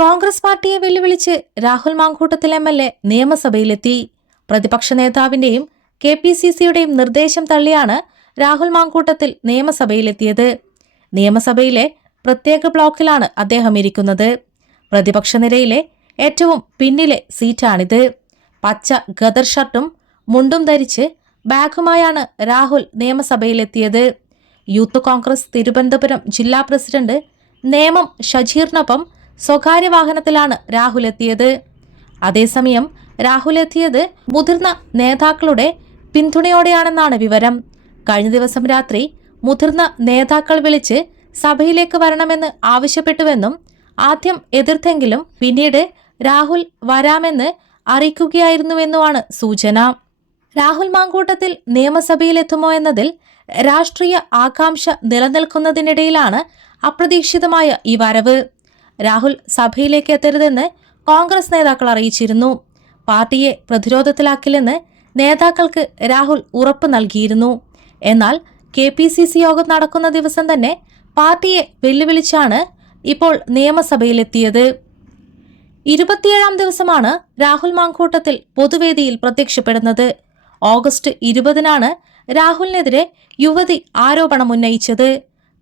കോൺഗ്രസ് പാർട്ടിയെ വെല്ലുവിളിച്ച് Rahul Mankoottathil M L A നിയമസഭയിലെത്തി. പ്രതിപക്ഷ നേതാവിന്റെയും കെ പി സി സിയുടെയും നിർദ്ദേശം തള്ളിയാണ് രാഹുൽ മാങ്കൂട്ടത്തിൽ നിയമസഭയിലെത്തിയത്. നിയമസഭയിലെ പ്രത്യേക ബ്ലോക്കിലാണ് അദ്ദേഹം ഇരിക്കുന്നത്. പ്രതിപക്ഷ നിരയിലെ ഏറ്റവും പിന്നിലെ സീറ്റാണിത്. പച്ച ഗദർ ഷർട്ടും മുണ്ടും ധരിച്ച് ബാഗുമായാണ് രാഹുൽ നിയമസഭയിലെത്തിയത്. യൂത്ത് കോൺഗ്രസ് തിരുവനന്തപുരം ജില്ലാ പ്രസിഡന്റ് നേമം ഷജീറിനൊപ്പം സ്വകാര്യ വാഹനത്തിലാണ് രാഹുൽ എത്തിയത്. അതേസമയം രാഹുൽ എത്തിയത് മുതിർന്ന നേതാക്കളുടെ പിന്തുണയോടെയാണെന്നാണ് വിവരം. കഴിഞ്ഞ ദിവസം രാത്രി മുതിർന്ന നേതാക്കൾ വിളിച്ച് സഭയിലേക്ക് വരണമെന്ന് ആവശ്യപ്പെട്ടുവെന്നും ആദ്യം എതിർത്തെങ്കിലും പിന്നീട് രാഹുൽ വരാമെന്ന് അറിയിക്കുകയായിരുന്നുവെന്നുമാണ് സൂചന. രാഹുൽ മാങ്കൂട്ടത്തിൽ നിയമസഭയിലെത്തുമോ എന്നതിൽ രാഷ്ട്രീയ ആകാംക്ഷ നിലനിൽക്കുന്നതിനിടയിലാണ് അപ്രതീക്ഷിതമായ ഈ വരവ്. രാഹുൽ സഭയിലേക്ക് എത്തരുതെന്ന് കോൺഗ്രസ് നേതാക്കൾ അറിയിച്ചിരുന്നു. പാർട്ടിയെ പ്രതിരോധത്തിലാക്കില്ലെന്ന് നേതാക്കൾക്ക് രാഹുൽ ഉറപ്പ് നൽകിയിരുന്നു. എന്നാൽ കെ പി സി സി യോഗം നടക്കുന്ന ദിവസം തന്നെ പാർട്ടിയെ വെല്ലുവിളിച്ചാണ് ഇപ്പോൾ നിയമസഭയിലെത്തിയത്. ഇരുപത്തിയേഴാം ദിവസമാണ് രാഹുൽ മാങ്കൂട്ടത്തിൽ പൊതുവേദിയിൽ പ്രത്യക്ഷപ്പെടുന്നത്. ഓഗസ്റ്റ് ഇരുപതിനാണ് രാഹുലിനെതിരെ യുവതി ആരോപണം ഉന്നയിച്ചത്.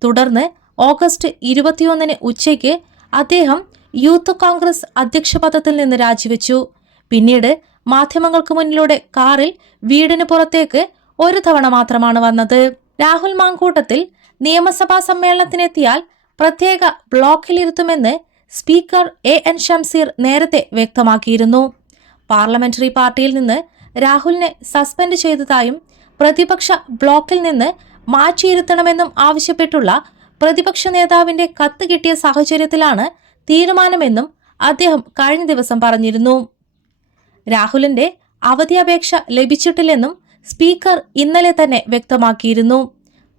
തുടർന്ന് ഓഗസ്റ്റ് ഇരുപത്തിയൊന്നിന് ഉച്ചയ്ക്ക് അദ്ദേഹം യൂത്ത് കോൺഗ്രസ് അധ്യക്ഷ പദത്തിൽ നിന്ന് രാജിവെച്ചു. പിന്നീട് മാധ്യമങ്ങൾക്ക് മുന്നിലൂടെ കാറിൽ വീടിന് പുറത്തേക്ക് ഒരു തവണ മാത്രമാണ് വന്നത്. രാഹുൽ മാങ്കൂട്ടത്തിൽ നിയമസഭാ സമ്മേളനത്തിനെത്തിയാൽ പ്രത്യേക ബ്ലോക്കിലിരുത്തുമെന്ന് സ്പീക്കർ എ എൻ ഷംസീർ നേരത്തെ വ്യക്തമാക്കിയിരുന്നു. പാർലമെന്ററി പാർട്ടിയിൽ നിന്ന് രാഹുലിനെ സസ്പെൻഡ് ചെയ്തതായും പ്രതിപക്ഷ ബ്ലോക്കിൽ നിന്ന് മാറ്റിയിരുത്തണമെന്നും ആവശ്യപ്പെട്ടുള്ള പ്രതിപക്ഷ നേതാവിന്റെ കത്ത് കിട്ടിയ സാഹചര്യത്തിലാണ് തീരുമാനമെന്നും അദ്ദേഹം കഴിഞ്ഞ ദിവസം പറഞ്ഞിരുന്നു. രാഹുലിന്റെ അവധി അപേക്ഷ ലഭിച്ചിട്ടില്ലെന്നും സ്പീക്കർ ഇന്നലെ തന്നെ വ്യക്തമാക്കിയിരുന്നു.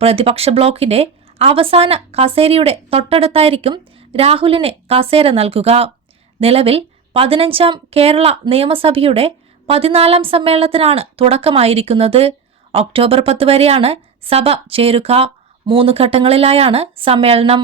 പ്രതിപക്ഷ ബ്ലോക്കിന്റെ അവസാന കസേരയുടെ തൊട്ടടുത്തായിരിക്കും രാഹുലിന് കസേര നൽകുക. നിലവിൽ പതിനഞ്ചാം കേരള നിയമസഭയുടെ പതിനാലാം സമ്മേളനത്തിനാണ് തുടക്കമായിരിക്കുന്നത്. ഒക്ടോബർ പത്ത് വരെയാണ് സഭ ചേരുക. മൂന്ന് ഘട്ടങ്ങളിലായാണ് സമ്മേളനം